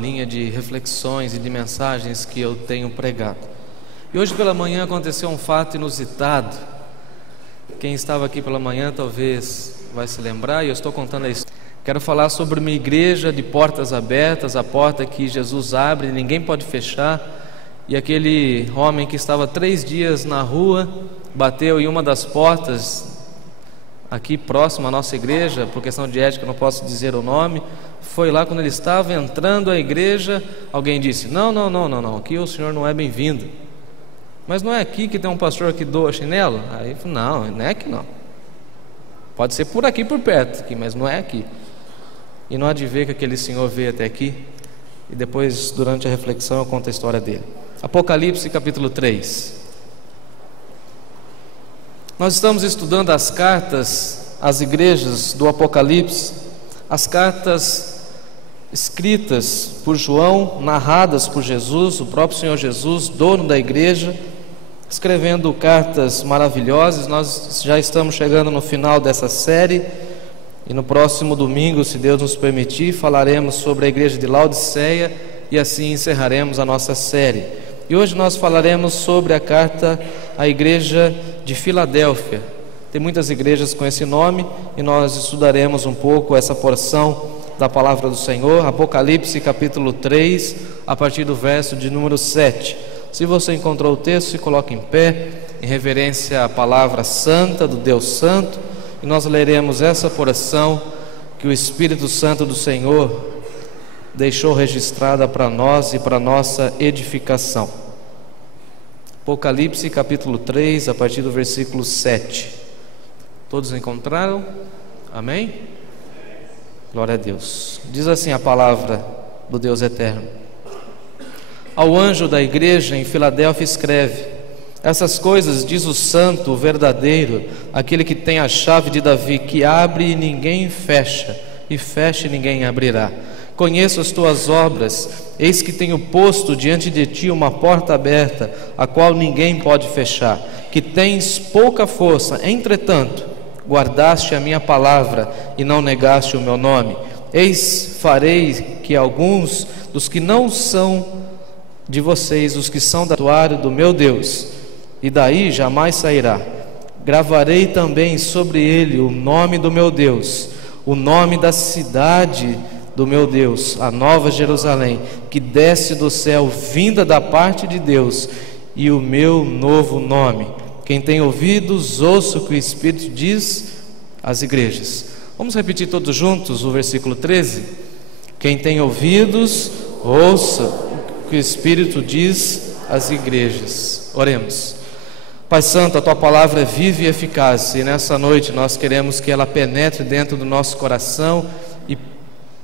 linha de reflexões e de mensagens que eu tenho pregado. E hoje pela manhã aconteceu um fato inusitado. Quem estava aqui pela manhã talvez vai se lembrar, e eu estou contando a história. Quero falar sobre uma igreja de portas abertas, a porta que Jesus abre e ninguém pode fechar. E aquele homem que estava 3 dias na rua, bateu em uma das portas aqui próximo à nossa igreja, por questão de ética eu não posso dizer o nome. Foi lá, quando ele estava entrando à igreja, alguém disse: não, aqui o senhor não é bem-vindo. Mas não é aqui que tem um pastor que doa chinelo? Aí ele falou: não é aqui não. Pode ser por aqui, por perto, aqui, mas não é aqui. E não há de ver que aquele senhor veio até aqui, e depois, durante a reflexão, eu conto a história dele. Apocalipse capítulo 3. Nós estamos estudando as cartas às igrejas do Apocalipse, as cartas escritas por João, narradas por Jesus, o próprio Senhor Jesus, dono da igreja, escrevendo cartas maravilhosas. Nós já estamos chegando no final dessa série, e no próximo domingo, se Deus nos permitir, falaremos sobre a igreja de Laodiceia, e assim encerraremos a nossa série. E hoje nós falaremos sobre a carta à igreja de Filadélfia. Tem muitas igrejas com esse nome, e nós estudaremos um pouco essa porção da palavra do Senhor, Apocalipse capítulo 3, a partir do verso de número 7. Se você encontrou o texto, se coloque em pé, em reverência à palavra santa do Deus Santo, e nós leremos essa porção que o Espírito Santo do Senhor deixou registrada para nós e para nossa edificação. Apocalipse capítulo 3, a partir do versículo 7. Todos encontraram? Amém? Glória a Deus. Diz assim a palavra do Deus eterno: ao anjo da igreja em Filadélfia escreve: essas coisas diz o santo, o verdadeiro, aquele que tem a chave de Davi, que abre e ninguém fecha, e fecha e ninguém abrirá. Conheço as tuas obras, eis que tenho posto diante de ti uma porta aberta, a qual ninguém pode fechar, que tens pouca força, entretanto guardaste a minha palavra e não negaste o meu nome. Eis, farei que alguns dos que não são de vocês, os que são da santuário do meu Deus, e daí jamais sairá. Gravarei também sobre ele o nome do meu Deus, o nome da cidade do meu Deus, a nova Jerusalém, que desce do céu, vinda da parte de Deus, e o meu novo nome. Quem tem ouvidos, ouça o que o Espírito diz às igrejas. Vamos repetir todos juntos o versículo 13? Quem tem ouvidos, ouça o que o Espírito diz às igrejas. Oremos. Pai Santo, a Tua palavra é viva e eficaz, e nessa noite nós queremos que ela penetre dentro do nosso coração e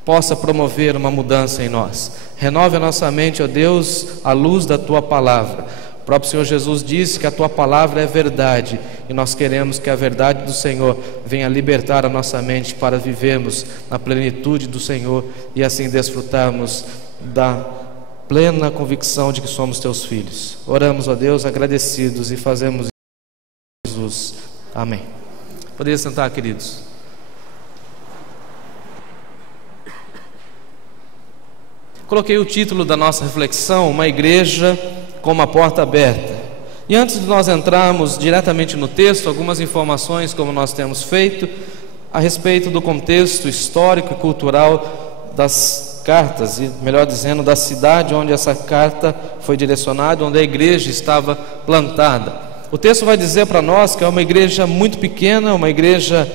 possa promover uma mudança em nós. Renove a nossa mente, ó Deus, à luz da Tua palavra. O próprio Senhor Jesus disse que a Tua palavra é verdade, e nós queremos que a verdade do Senhor venha libertar a nossa mente para vivermos na plenitude do Senhor e assim desfrutarmos da plena convicção de que somos Teus filhos. Oramos, ó Deus, agradecidos, e fazemos em Jesus. Amém. Poderia sentar, queridos. Coloquei o título da nossa reflexão: uma igreja com uma porta aberta. E antes de nós entrarmos diretamente no texto, algumas informações, como nós temos feito, a respeito do contexto histórico e cultural das cartas, e melhor dizendo, da cidade onde essa carta foi direcionada, onde a igreja estava plantada. O texto vai dizer para nós que é uma igreja muito pequena, uma igreja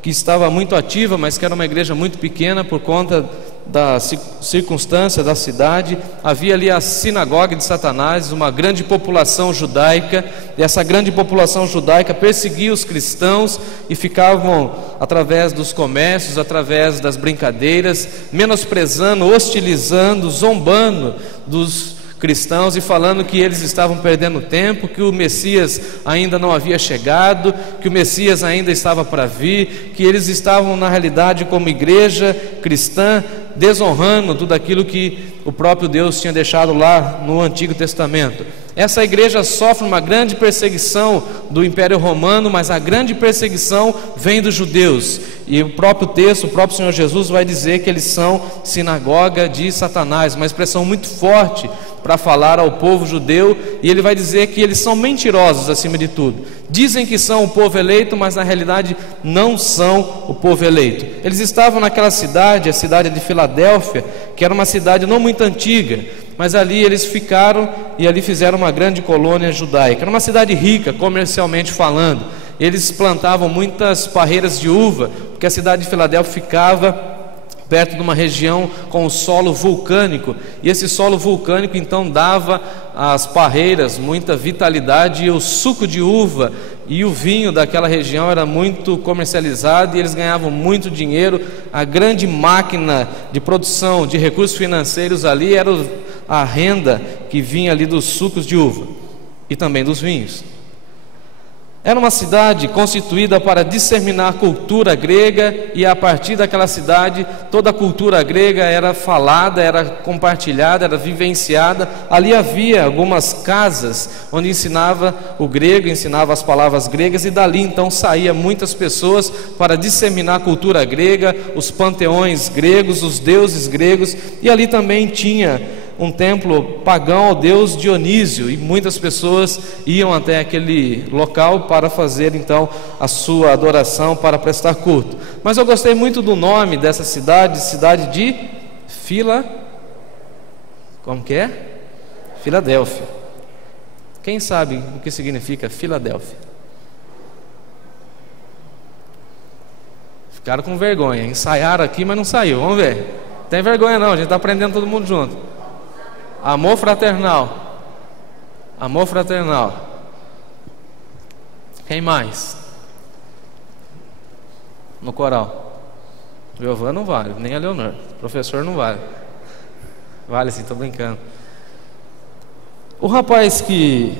que estava muito ativa, mas que era uma igreja muito pequena por conta da circunstância da cidade. Havia ali a sinagoga de Satanás, uma grande população judaica, e essa grande população judaica perseguia os cristãos e ficavam, através dos comércios, através das brincadeiras, menosprezando, hostilizando, zombando dos cristãos e falando que eles estavam perdendo tempo, que o Messias ainda não havia chegado, que o Messias ainda estava para vir, que eles estavam na realidade como igreja cristã desonrando tudo aquilo que o próprio Deus tinha deixado lá no Antigo Testamento. Essa igreja sofre uma grande perseguição do Império Romano, mas a grande perseguição vem dos judeus. E o próprio texto, o próprio Senhor Jesus vai dizer que eles são sinagoga de Satanás, uma expressão muito forte para falar ao povo judeu, e ele vai dizer que eles são mentirosos acima de tudo. Dizem que são o povo eleito, mas na realidade não são o povo eleito. Eles estavam naquela cidade, a cidade de Filadélfia, que era uma cidade não muito antiga, mas ali eles ficaram e ali fizeram uma grande colônia judaica. Era uma cidade rica, comercialmente falando. Eles plantavam muitas parreiras de uva, porque a cidade de Filadélfia ficava perto de uma região com solo vulcânico, e esse solo vulcânico então dava às parreiras muita vitalidade, e o suco de uva e o vinho daquela região era muito comercializado, e eles ganhavam muito dinheiro. A grande máquina de produção de recursos financeiros ali era a renda que vinha ali dos sucos de uva e também dos vinhos. Era uma cidade constituída para disseminar a cultura grega, e a partir daquela cidade toda a cultura grega era falada, era compartilhada, era vivenciada. Ali havia algumas casas onde ensinava o grego, ensinava as palavras gregas, e dali então saía muitas pessoas para disseminar a cultura grega, os panteões gregos, os deuses gregos, e ali também tinha um templo pagão ao deus Dionísio, e muitas pessoas iam até aquele local para fazer então a sua adoração, para prestar culto. Mas eu gostei muito do nome dessa cidade, cidade de Filadélfia. Quem sabe o que significa Filadélfia? Ficaram com vergonha, ensaiaram aqui, mas não saiu. Vamos ver. Não tem vergonha não, a gente está aprendendo todo mundo junto. Amor fraternal. Amor fraternal. Quem mais? No coral. Giovana não vale, nem a Leonor. Professor não vale. Vale sim, estou brincando. O rapaz que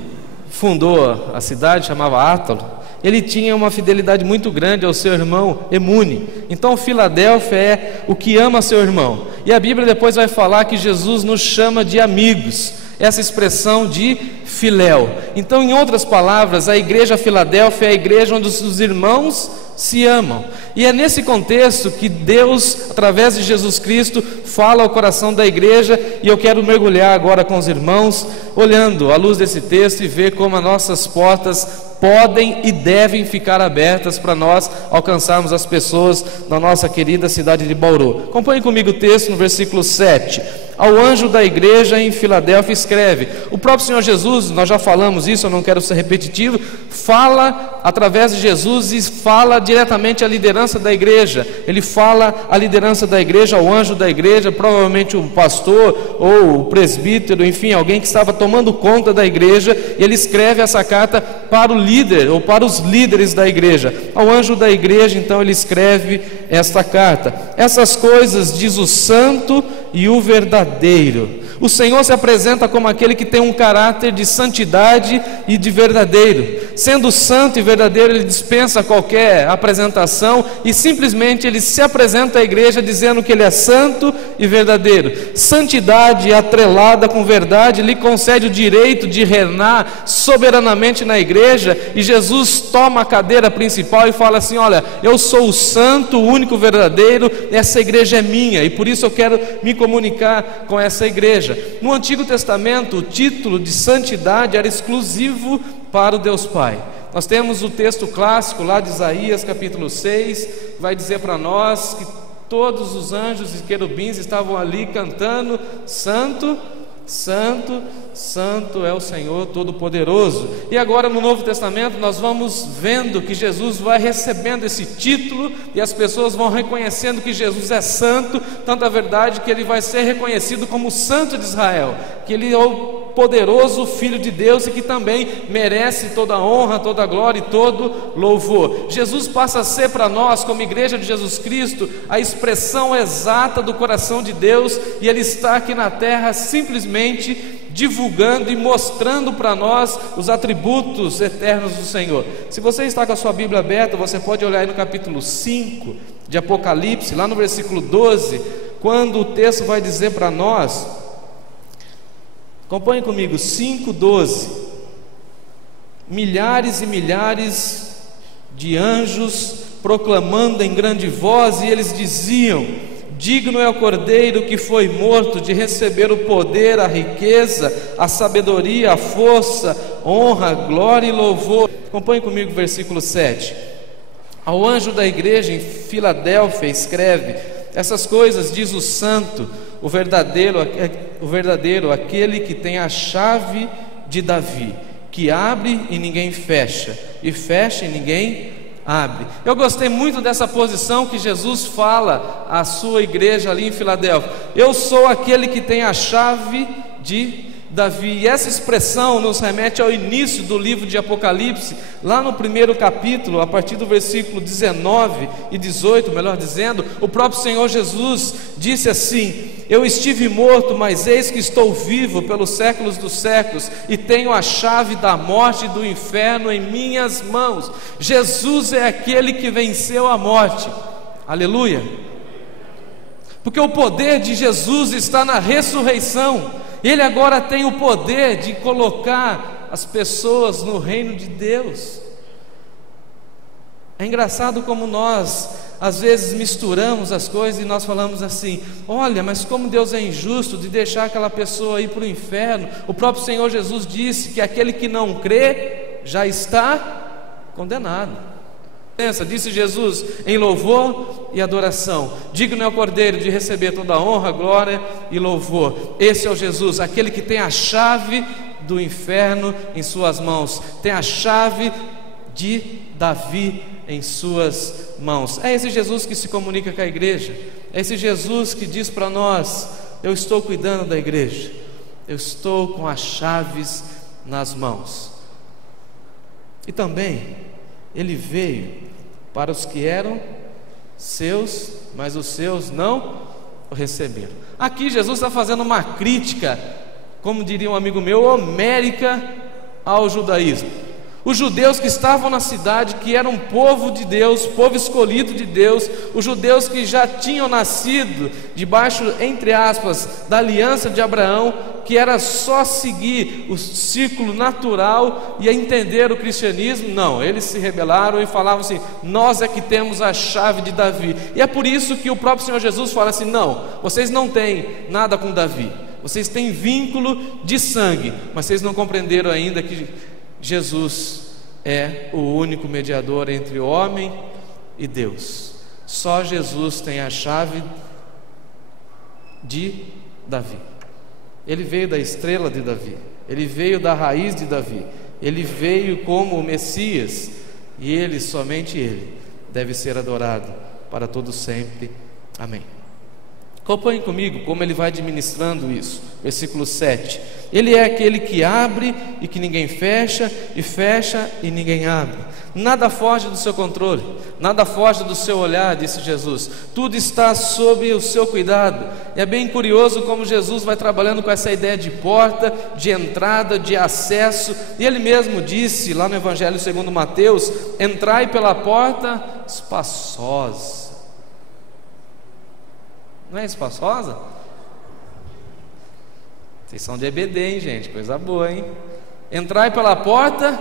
fundou a cidade, chamava Átalo, ele tinha uma fidelidade muito grande ao seu irmão Emune. Então Filadélfia é o que ama seu irmão. E a Bíblia depois vai falar que Jesus nos chama de amigos, essa expressão de filéu. Então, em outras palavras, a igreja Filadélfia é a igreja onde os irmãos se amam. E é nesse contexto que Deus, através de Jesus Cristo, fala ao coração da igreja. E eu quero mergulhar agora com os irmãos, olhando à luz desse texto, e ver como as nossas portas podem e devem ficar abertas para nós alcançarmos as pessoas na nossa querida cidade de Bauru. Acompanhe comigo o texto no versículo 7. Ao anjo da igreja em Filadélfia escreve. O próprio Senhor Jesus, nós já falamos isso, eu não quero ser repetitivo, fala através de Jesus e fala diretamente à liderança da igreja. Ele fala à liderança da igreja, ao anjo da igreja, provavelmente o pastor ou o presbítero, enfim, alguém que estava tomando conta da igreja, e ele escreve essa carta para o líder ou para os líderes da igreja. Ao anjo da igreja, então, ele escreve esta carta. Essas coisas diz o santo e o verdadeiro. O Senhor se apresenta como aquele que tem um caráter de santidade e de verdadeiro. Sendo santo e verdadeiro, ele dispensa qualquer apresentação e simplesmente ele se apresenta à igreja dizendo que ele é santo e verdadeiro. Santidade atrelada com verdade lhe concede o direito de reinar soberanamente na igreja, e Jesus toma a cadeira principal e fala assim: olha, eu sou o santo, o único verdadeiro, essa igreja é minha, e por isso eu quero me comunicar com essa igreja. No Antigo Testamento, o título de santidade era exclusivo para o Deus Pai. Nós temos o texto clássico lá de Isaías capítulo 6, vai dizer para nós que todos os anjos e querubins estavam ali cantando: santo, santo, santo é o Senhor Todo-Poderoso. E agora no Novo Testamento nós vamos vendo que Jesus vai recebendo esse título, e as pessoas vão reconhecendo que Jesus é santo, tanta verdade que ele vai ser reconhecido como Santo de Israel, que ele é o poderoso Filho de Deus e que também merece toda a honra, toda a glória e todo louvor. Jesus passa a ser para nós, como igreja de Jesus Cristo, a expressão exata do coração de Deus, e ele está aqui na terra simplesmente divulgando e mostrando para nós os atributos eternos do Senhor. Se você está com a sua Bíblia aberta, você pode olhar aí no capítulo 5 de Apocalipse, lá no versículo 12, quando o texto vai dizer para nós Acompanhe comigo, 5:12. Milhares e milhares de anjos proclamando em grande voz, e eles diziam: digno é o Cordeiro que foi morto de receber o poder, a riqueza, a sabedoria, a força, honra, glória e louvor. Acompanhe comigo o versículo 7. Ao anjo da igreja em Filadélfia escreve: essas coisas diz o santo, o verdadeiro, aquele que tem a chave de Davi, que abre e ninguém fecha, e fecha e ninguém abre. Eu gostei muito dessa posição que Jesus fala à sua igreja ali em Filadélfia: eu sou aquele que tem a chave de Davi. E essa expressão nos remete ao início do livro de Apocalipse, lá no primeiro capítulo, a partir do versículo 19 e 18, melhor dizendo, o próprio Senhor Jesus disse assim: eu estive morto, mas eis que estou vivo pelos séculos dos séculos, e tenho a chave da morte e do inferno em minhas mãos. Jesus é aquele que venceu a morte. Aleluia! Porque o poder de Jesus está na ressurreição. Ele agora tem o poder de colocar as pessoas no reino de Deus. É engraçado como nós às vezes misturamos as coisas e nós falamos assim: olha, mas como Deus é injusto de deixar aquela pessoa ir para o inferno. O próprio Senhor Jesus disse que aquele que não crê já está condenado. Disse Jesus em louvor e adoração: digno é o Cordeiro de receber toda a honra, glória e louvor. Esse é o Jesus, aquele que tem a chave do inferno em suas mãos, tem a chave de Davi em suas mãos. É esse Jesus que se comunica com a igreja. É esse Jesus que diz para nós: eu estou cuidando da igreja, eu estou com as chaves nas mãos. E também Ele veio para os que eram seus, mas os seus não o receberam. Aqui Jesus está fazendo uma crítica, como diria um amigo meu, homérica ao judaísmo. Os judeus que estavam na cidade, que eram um povo de Deus, povo escolhido de Deus, os judeus que já tinham nascido debaixo, entre aspas, da aliança de Abraão, que era só seguir o ciclo natural e entender o cristianismo. Não, eles se rebelaram e falavam assim: nós é que temos a chave de Davi. E é por isso que o próprio Senhor Jesus fala assim: não, vocês não têm nada com Davi, vocês têm vínculo de sangue, mas vocês não compreenderam ainda que Jesus é o único mediador entre o homem e Deus. Só Jesus tem a chave de Davi. Ele veio da estrela de Davi, ele veio da raiz de Davi, ele veio como o Messias, e ele, somente ele, deve ser adorado para todo sempre. Amém. Acompanhe comigo como ele vai administrando isso. Versículo 7. Ele é aquele que abre e que ninguém fecha, e fecha e ninguém abre. Nada foge do seu controle, nada foge do seu olhar, disse Jesus. Tudo está sob o seu cuidado. E é bem curioso como Jesus vai trabalhando com essa ideia de porta, de entrada, de acesso. E ele mesmo disse lá no Evangelho segundo Mateus: entrai pela porta espaçosa. Não é espaçosa? Vocês são de EBD, hein, gente? Coisa boa, hein? Entrai pela porta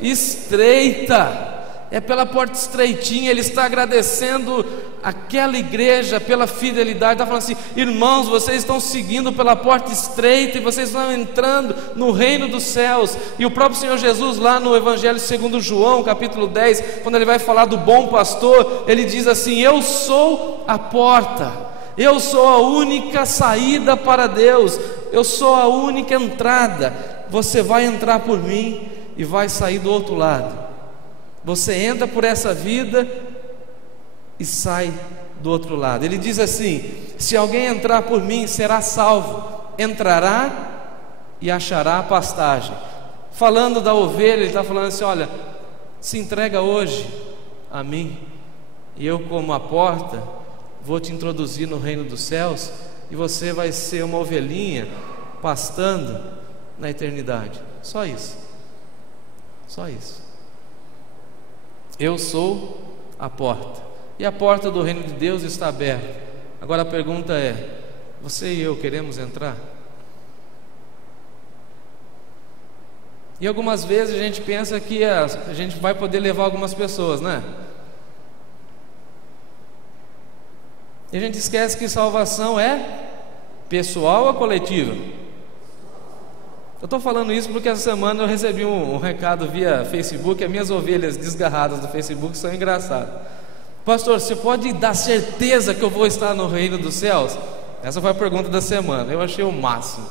estreita. É pela porta estreitinha. Ele está agradecendo aquela igreja pela fidelidade. Está falando assim: irmãos, vocês estão seguindo pela porta estreita e vocês estão entrando no reino dos céus. E o próprio Senhor Jesus, lá no Evangelho segundo João, capítulo 10, quando ele vai falar do bom pastor, ele diz assim: eu sou a porta. Eu sou a única saída para Deus, eu sou a única entrada. Você vai entrar por mim e vai sair do outro lado. Você entra por essa vida e sai do outro lado. Ele diz assim: se alguém entrar por mim, será salvo, entrará e achará pastagem. Falando da ovelha, ele está falando assim: olha, se entrega hoje a mim, e eu, como a porta, vou te introduzir no reino dos céus, e você vai ser uma ovelhinha pastando na eternidade. Só isso. Só isso. Eu sou a porta, e a porta do reino de Deus está aberta. Agora a pergunta é: você e eu queremos entrar? E algumas vezes a gente pensa que a gente vai poder levar algumas pessoas, né? E a gente esquece que salvação é pessoal ou coletiva? Eu estou falando isso porque essa semana eu recebi um recado via Facebook. As minhas ovelhas desgarradas do Facebook são engraçadas. Pastor, você pode dar certeza que eu vou estar no reino dos céus? Essa foi a pergunta da semana. Eu achei o máximo.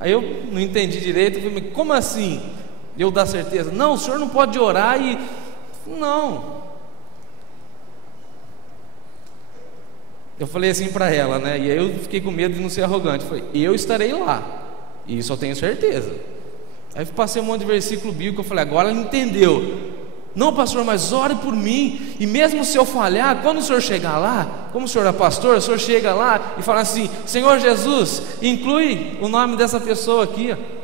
Aí eu não entendi direito. Eu falei, como assim eu dar certeza? Não, o senhor não pode orar e... Não. Eu falei assim para ela, né? E aí eu fiquei com medo de não ser arrogante. Eu falei, eu estarei lá, e isso eu tenho certeza. Aí passei um monte de versículo bíblico. Eu falei, agora ela entendeu. Não, pastor, mas ore por mim. E mesmo se eu falhar, quando o senhor chegar lá, como o senhor é pastor, o senhor chega lá e fala assim, Senhor Jesus, inclui o nome dessa pessoa aqui, ó.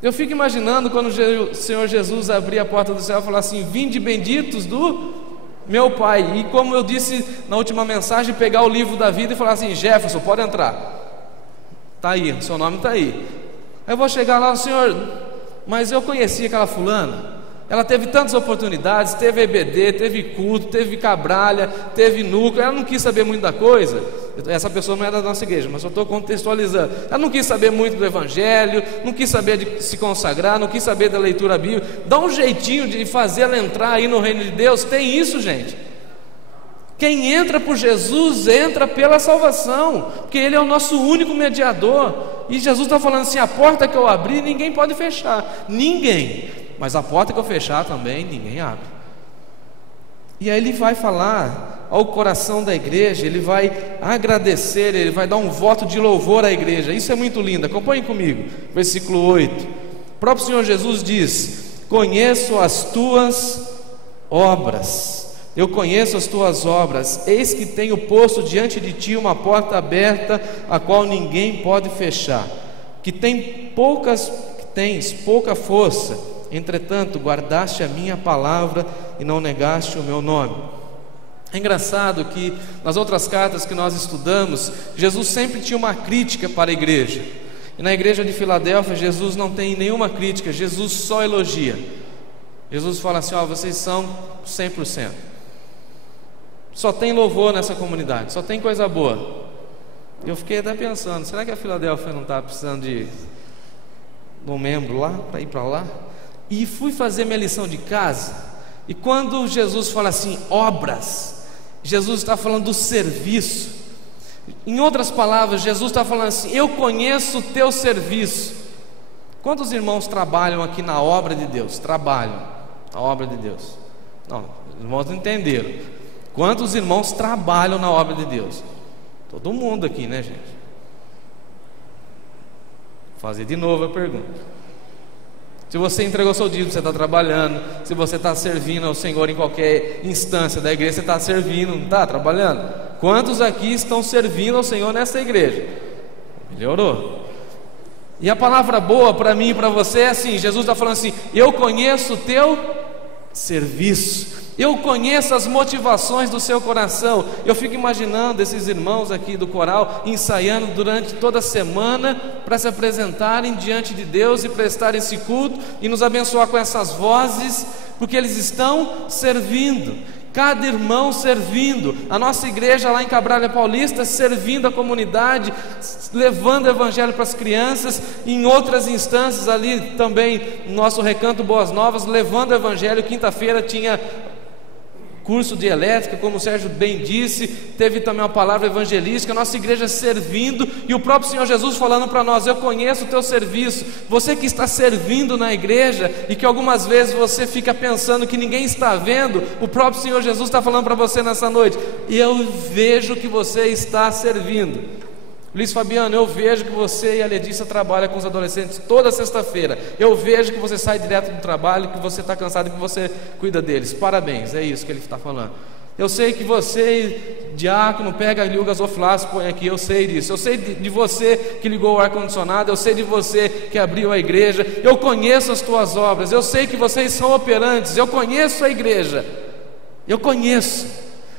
Eu fico imaginando quando o Senhor Jesus abrir a porta do céu e falar assim, vinde benditos do meu Pai. E como eu disse na última mensagem, pegar o livro da vida e falar assim, Jefferson, pode entrar. Está aí, seu nome está aí. Aí eu vou chegar lá, Senhor, mas eu conheci aquela fulana. Ela teve tantas oportunidades, teve EBD, teve culto, teve cabralha, teve núcleo. Ela não quis saber muito da coisa. Essa pessoa não é da nossa igreja, mas eu estou contextualizando. Ela não quis saber muito do evangelho, não quis saber de se consagrar, não quis saber da leitura bíblica. Dá um jeitinho de fazer ela entrar aí no reino de Deus. Tem isso, gente. Quem entra por Jesus entra pela salvação, porque Ele é o nosso único mediador. E Jesus está falando assim, a porta que eu abri ninguém pode fechar. Ninguém. Mas a porta que eu fechar também ninguém abre. E aí ele vai falar ao coração da igreja, ele vai agradecer, ele vai dar um voto de louvor à igreja. Isso é muito lindo, acompanhe comigo. Versículo 8. O próprio Senhor Jesus diz, conheço as tuas obras. Eu conheço as tuas obras. Eis que tenho posto diante de ti uma porta aberta, a qual ninguém pode fechar. Que tens pouca força. Entretanto, guardaste a minha palavra e não negaste o meu nome. É engraçado que nas outras cartas que nós estudamos, Jesus sempre tinha uma crítica para a igreja. E na igreja de Filadélfia, Jesus não tem nenhuma crítica, Jesus só elogia. Jesus fala assim, ó, vocês são 100%. Só tem louvor nessa comunidade, só tem coisa boa. Eu fiquei até pensando, será que a Filadélfia não está precisando de um membro lá, para ir para lá? E fui fazer minha lição de casa. E quando Jesus fala assim, obras, Jesus está falando do serviço. Em outras palavras, Jesus está falando assim, eu conheço o teu serviço. Quantos irmãos trabalham aqui na obra de Deus? Trabalham na obra de Deus. Não, os irmãos não entenderam. Quantos irmãos trabalham na obra de Deus? Todo mundo aqui, né, gente? Vou fazer de novo a pergunta. Se você entregou seu dízimo, você está trabalhando. Se você está servindo ao Senhor em qualquer instância da igreja, você está servindo, não está trabalhando? Quantos aqui estão servindo ao Senhor nessa igreja? Melhorou. E a palavra boa para mim e para você é assim, Jesus está falando assim, eu conheço o teu serviço, eu conheço as motivações do seu coração. Eu fico imaginando esses irmãos aqui do coral ensaiando durante toda a semana para se apresentarem diante de Deus e prestar esse culto e nos abençoar com essas vozes, porque eles estão servindo. Cada irmão servindo, a nossa igreja lá em Cabralha Paulista servindo a comunidade, levando o evangelho para as crianças, em outras instâncias ali também, no nosso Recanto Boas Novas, levando o evangelho. Quinta-feira tinha curso de elétrica, como o Sérgio bem disse, teve também uma palavra evangelística, a nossa igreja servindo, e o próprio Senhor Jesus falando para nós, eu conheço o teu serviço. Você que está servindo na igreja, e que algumas vezes você fica pensando que ninguém está vendo, o próprio Senhor Jesus está falando para você nessa noite, eu vejo que você está servindo. Luiz Fabiano, eu vejo que você e a Letícia trabalham com os adolescentes toda sexta-feira. Eu vejo que você sai direto do trabalho, que você está cansado e que você cuida deles. Parabéns, é isso que ele está falando. Eu sei que você, diácono, pega ali o gasofilácio, põe aqui, eu sei disso. Eu sei de você que ligou o ar-condicionado, eu sei de você que abriu a igreja. Eu conheço as tuas obras, eu sei que vocês são operantes, eu conheço a igreja. Eu conheço.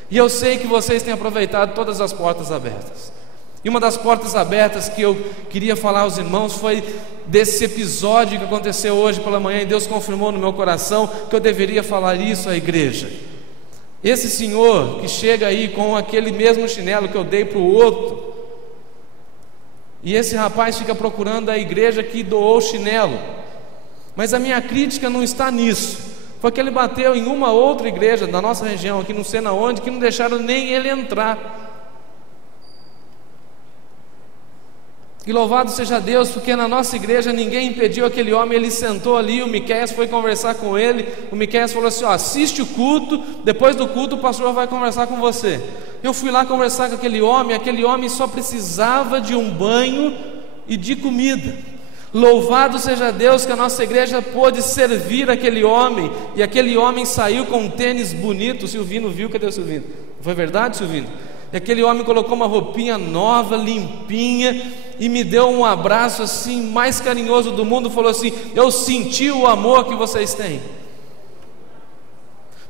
E eu sei que vocês têm aproveitado todas as portas abertas. E uma das portas abertas que eu queria falar aos irmãos foi desse episódio que aconteceu hoje pela manhã, e Deus confirmou no meu coração que eu deveria falar isso à igreja. Esse senhor que chega aí com aquele mesmo chinelo que eu dei para o outro, e esse rapaz fica procurando a igreja que doou o chinelo, mas a minha crítica não está nisso. Foi que ele bateu em uma outra igreja da nossa região, aqui não sei na onde, que não deixaram nem ele entrar. E louvado seja Deus, porque na nossa igreja ninguém impediu aquele homem, ele sentou ali, o Miqueias foi conversar com ele, o Miqueias falou assim: ó, assiste o culto, depois do culto o pastor vai conversar com você. Eu fui lá conversar com aquele homem só precisava de um banho e de comida. Louvado seja Deus que a nossa igreja pôde servir aquele homem, e aquele homem saiu com um tênis bonito. O Silvino viu, cadê o Silvino? Foi verdade, Silvino? E aquele homem colocou uma roupinha nova, limpinha, e me deu um abraço assim, mais carinhoso do mundo. Falou assim: eu senti o amor que vocês têm,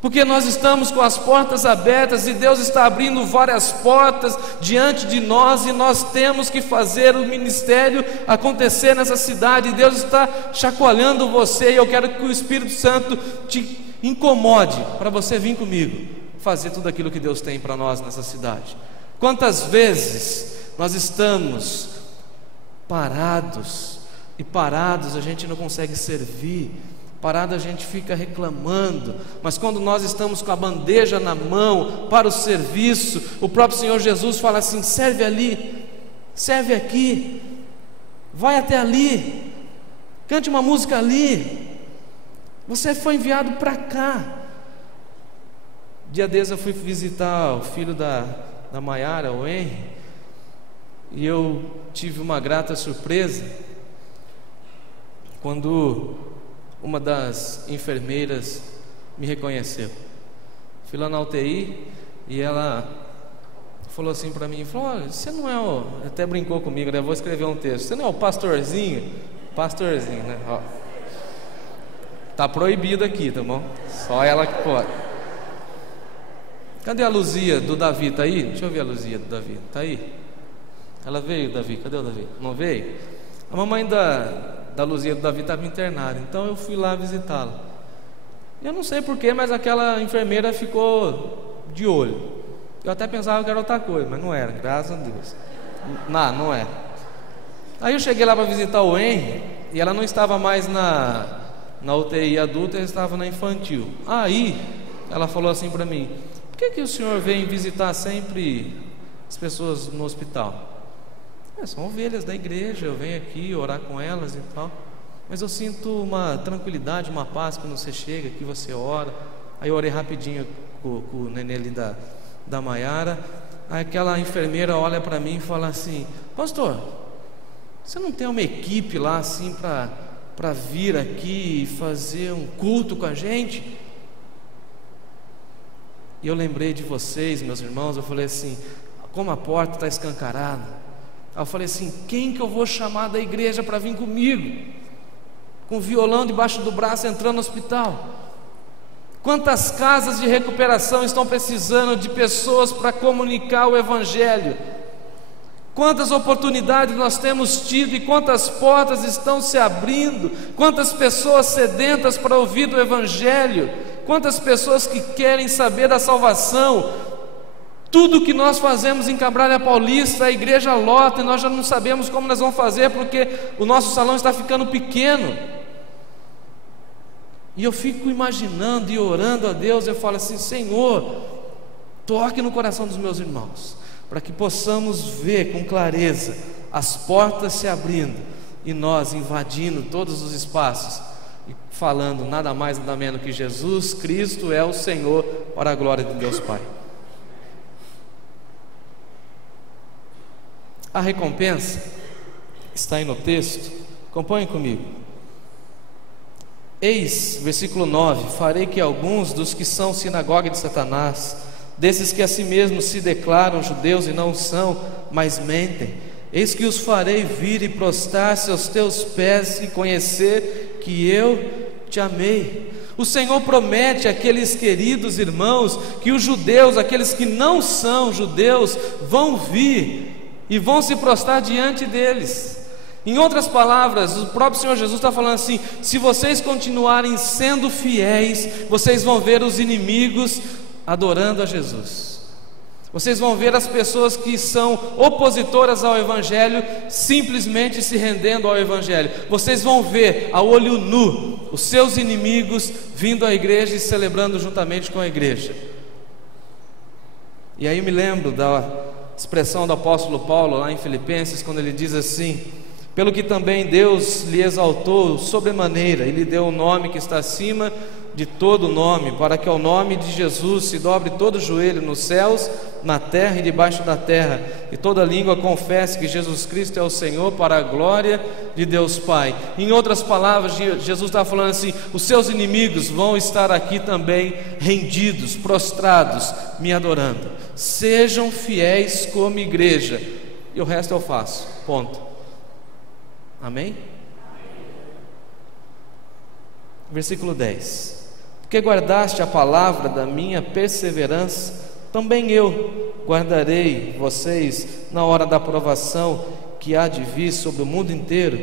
porque nós estamos com as portas abertas, e Deus está abrindo várias portas diante de nós, e nós temos que fazer o ministério acontecer nessa cidade. Deus está chacoalhando você, e eu quero que o Espírito Santo te incomode para você vir comigo fazer tudo aquilo que Deus tem para nós nessa cidade. Quantas vezes nós estamos parados a gente não consegue servir, parado a gente fica reclamando, mas quando nós estamos com a bandeja na mão para o serviço, o próprio Senhor Jesus fala assim: serve ali, serve aqui, vai até ali, cante uma música ali, você foi enviado para cá. Dia desses eu fui visitar o filho da Maiara, o Henry, e eu tive uma grata surpresa quando uma das enfermeiras me reconheceu. Fui lá na UTI e ela falou assim para mim, falou: olha, você não é o... até brincou comigo, né? Vou escrever um texto. Você não é o pastorzinho? Pastorzinho, né? Ó. Tá proibido aqui, tá bom? Só ela que pode. Cadê a Luzia do Davi? Tá aí? Deixa eu ver a Luzia do Davi. Tá aí? Ela veio, Davi? Cadê o Davi? Não veio? A mamãe da Luzia do Davi estava internada, então eu fui lá visitá-la. Eu não sei porquê, mas aquela enfermeira ficou de olho. Eu até pensava que era outra coisa, mas não era, graças a Deus. Não é. Aí eu cheguei lá para visitar o Henry, e ela não estava mais na UTI adulta, ela estava na infantil. Aí ela falou assim para mim: por que o senhor vem visitar sempre as pessoas no hospital? São ovelhas da igreja, eu venho aqui orar com elas e tal, mas eu sinto uma tranquilidade, uma paz quando você chega aqui, você ora. Aí eu orei rapidinho com o nenê ali da Maiara. Aí aquela enfermeira olha para mim e fala assim: pastor, você não tem uma equipe lá assim para vir aqui e fazer um culto com a gente? E eu lembrei de vocês, meus irmãos. Eu falei assim: como a porta está escancarada. Aí eu falei assim: quem que eu vou chamar da igreja para vir comigo, com violão debaixo do braço, entrando no hospital? Quantas casas de recuperação estão precisando de pessoas para comunicar o Evangelho? Quantas oportunidades nós temos tido e quantas portas estão se abrindo? Quantas pessoas sedentas para ouvir do Evangelho? Quantas pessoas que querem saber da salvação? Tudo que nós fazemos em Cabralha Paulista, a igreja lota, e nós já não sabemos como nós vamos fazer, porque o nosso salão está ficando pequeno. E eu fico imaginando e orando a Deus. Eu falo assim: Senhor, toque no coração dos meus irmãos, para que possamos ver com clareza as portas se abrindo e nós invadindo todos os espaços e falando nada mais nada menos que Jesus Cristo é o Senhor, para a glória de Deus Pai. A recompensa está aí no texto, acompanhe comigo. Eis, versículo 9: farei que alguns dos que são sinagoga de Satanás, desses que a si mesmos se declaram judeus e não são, mas mentem, eis que os farei vir e prostrar-se aos teus pés e conhecer que eu te amei. O Senhor promete àqueles queridos irmãos que os judeus, aqueles que não são judeus, vão vir e vão se prostrar diante deles. Em outras palavras, o próprio Senhor Jesus está falando assim: se vocês continuarem sendo fiéis, vocês vão ver os inimigos adorando a Jesus. Vocês vão ver as pessoas que são opositoras ao Evangelho simplesmente se rendendo ao Evangelho. Vocês vão ver a olho nu os seus inimigos vindo à igreja e celebrando juntamente com a igreja. E aí eu me lembro da expressão do apóstolo Paulo lá em Filipenses, quando ele diz assim: pelo que também Deus lhe exaltou sobremaneira, e lhe deu um nome que está acima de todo nome, para que ao nome de Jesus se dobre todo joelho nos céus, na terra e debaixo da terra, e toda língua confesse que Jesus Cristo é o Senhor, para a glória de Deus Pai. Em outras palavras, Jesus está falando assim: os seus inimigos vão estar aqui também rendidos, prostrados, me adorando. Sejam fiéis como igreja, e o resto eu faço, ponto. Amém? Versículo 10: porque guardaste a palavra da minha perseverança, também eu guardarei vocês na hora da provação que há de vir sobre o mundo inteiro,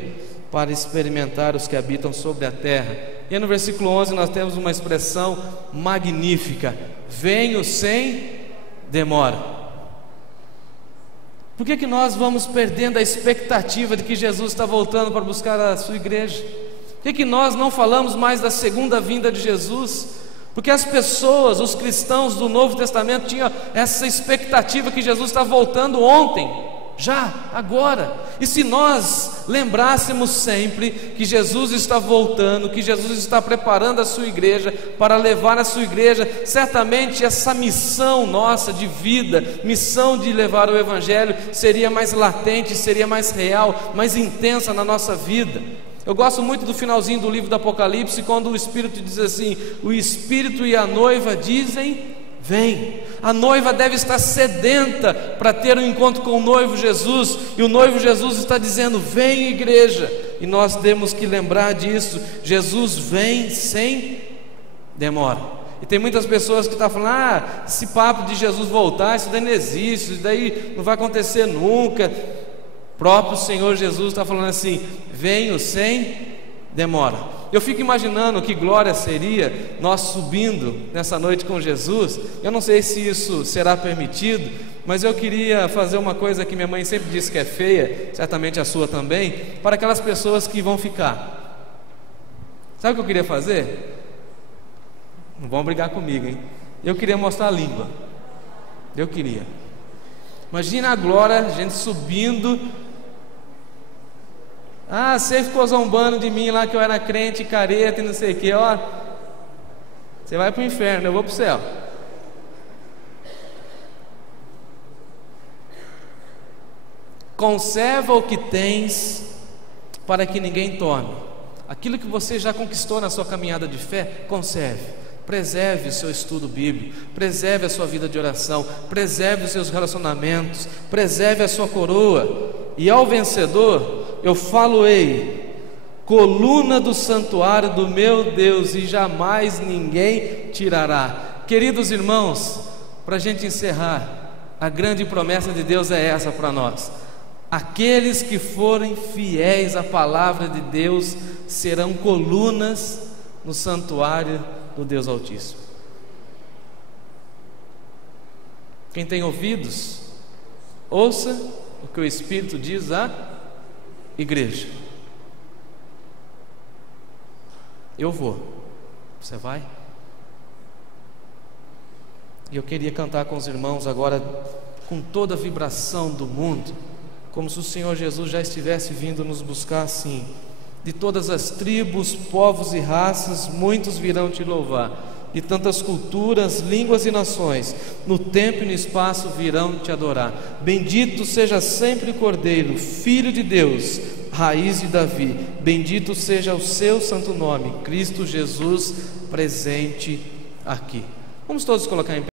para experimentar os que habitam sobre a terra. E aí no versículo 11 nós temos uma expressão magnífica: venho sem demora. Por que nós vamos perdendo a expectativa de que Jesus está voltando para buscar a sua igreja? Por que nós não falamos mais da segunda vinda de Jesus? Porque as pessoas, os cristãos do Novo Testamento tinham essa expectativa que Jesus está voltando ontem, já, agora. E se nós lembrássemos sempre que Jesus está voltando, que Jesus está preparando a sua igreja para levar a sua igreja, certamente essa missão nossa de vida, missão de levar o Evangelho, seria mais latente, seria mais real, mais intensa na nossa vida. Eu gosto muito do finalzinho do livro do Apocalipse, quando o Espírito diz assim: o Espírito e a noiva dizem: vem. A noiva deve estar sedenta para ter um encontro com o noivo Jesus, e o noivo Jesus está dizendo: vem, igreja. E nós temos que lembrar disso. Jesus vem sem demora. E tem muitas pessoas que estão falando: esse papo de Jesus voltar, isso daí não existe, isso daí não vai acontecer nunca. O próprio Senhor Jesus está falando assim: venho sem demora. Eu fico imaginando que glória seria nós subindo nessa noite com Jesus. Eu não sei se isso será permitido, mas eu queria fazer uma coisa que minha mãe sempre disse que é feia, certamente a sua também, para aquelas pessoas que vão ficar. Sabe o que eu queria fazer? Não vão brigar comigo, hein? Eu queria mostrar a língua. Eu queria. Imagina a glória, a gente subindo. Você ficou zombando de mim lá que eu era crente, careta e não sei o que, ó. Você vai para o inferno, eu vou para o céu. Conserva o que tens, para que ninguém tome. Aquilo que você já conquistou na sua caminhada de fé, conserve. Preserve o seu estudo bíblico, preserve a sua vida de oração, preserve os seus relacionamentos, preserve a sua coroa. E ao vencedor eu falo-ei: coluna do santuário do meu Deus, e jamais ninguém tirará. Queridos irmãos, para a gente encerrar, a grande promessa de Deus é essa para nós: aqueles que forem fiéis à palavra de Deus serão colunas no santuário do Deus Altíssimo. Quem tem ouvidos, ouça o que o Espírito diz à igreja. Eu vou, você vai? E eu queria cantar com os irmãos agora, com toda a vibração do mundo, como se o Senhor Jesus já estivesse vindo nos buscar assim. De todas as tribos, povos e raças, muitos virão te louvar. De tantas culturas, línguas e nações, no tempo e no espaço virão te adorar. Bendito seja sempre o Cordeiro, Filho de Deus, raiz de Davi. Bendito seja o seu santo nome, Cristo Jesus presente aqui. Vamos todos colocar em pé.